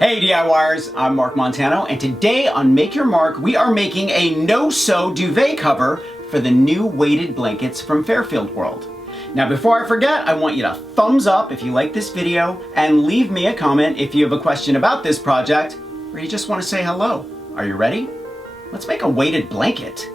Hey DIYers, I'm Mark Montano, and today on Make Your Mark, we are making a no-sew duvet cover for the new weighted blankets from Fairfield World. Now before I forget, I want you to thumbs up if you like this video, and leave me a comment if you have a question about this project, or you just want to say hello. Are you ready? Let's make a weighted blanket.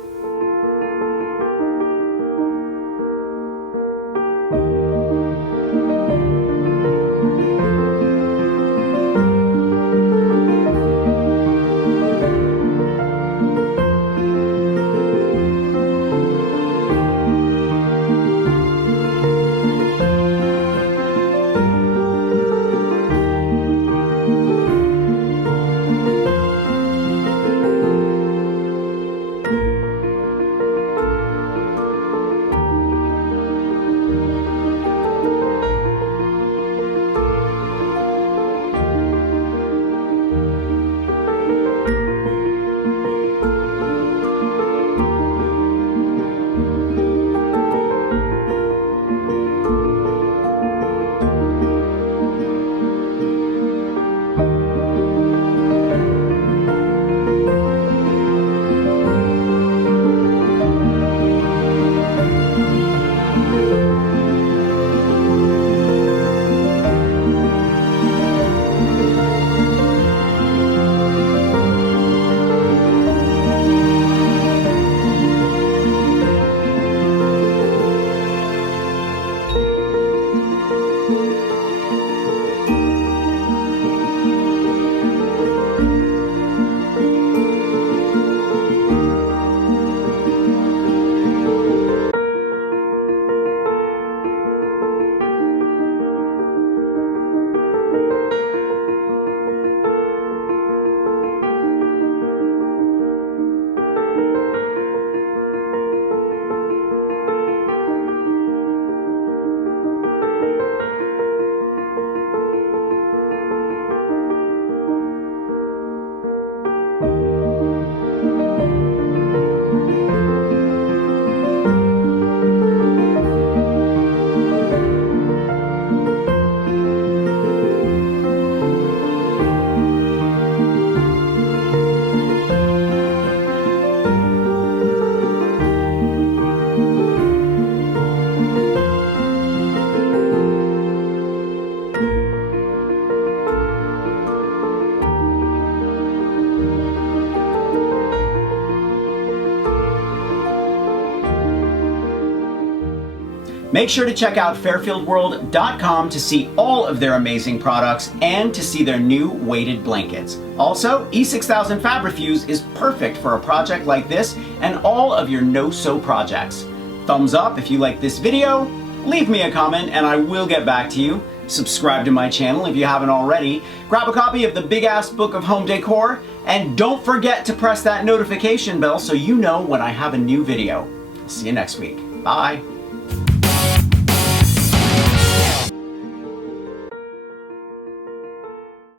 Make sure to check out fairfieldworld.com to see all of their amazing products and to see their new weighted blankets. Also, E6000 Fabrifuse is perfect for a project like this and all of your no-sew projects. Thumbs up if you like this video, leave me a comment and I will get back to you. Subscribe to my channel if you haven't already. Grab a copy of the Big Ass Book of Home Decor, and don't forget to press that notification bell so you know when I have a new video. I'll see you next week. Bye.